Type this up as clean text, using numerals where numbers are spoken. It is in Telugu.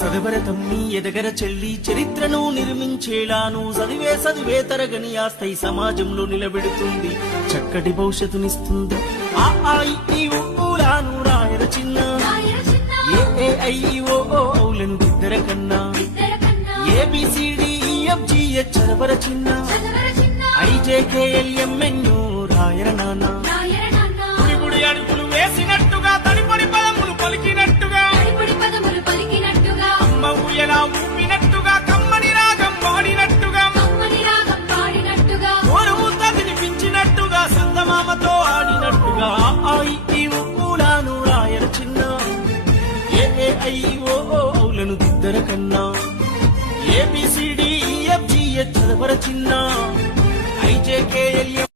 సదవర తమ్మి ఎదగర చెల్లి చరిత్రను నిర్మించేలాను చదివే తరగని ఆస్థై సమాజంలో నిలబెడుతుంది చక్కటి భవిష్యత్తునిస్తుంది ఆ ఊలాను రాయర చిన్న ఏఐఓలను దిద్దర కన్నా ABCDEFGH చదవర చిన్న IJKLMNO రాయర నాన్న గుడి అడుగులు వేసినట్టుగా తడిపడి పదములు పలికినట్టుగా అమ్మ ఊయలా ఊపినట్టుగా కమ్మని రాగం పాడినట్టుగా ఓరుముద్ద తినిపించినట్టుగా సందమామతో ఆడినట్టుగా ఊలాను రాయర చిన్న ఏఐఓలను దిద్దర కన్నా ABCDEFGH చదవర చిన్న IJKLM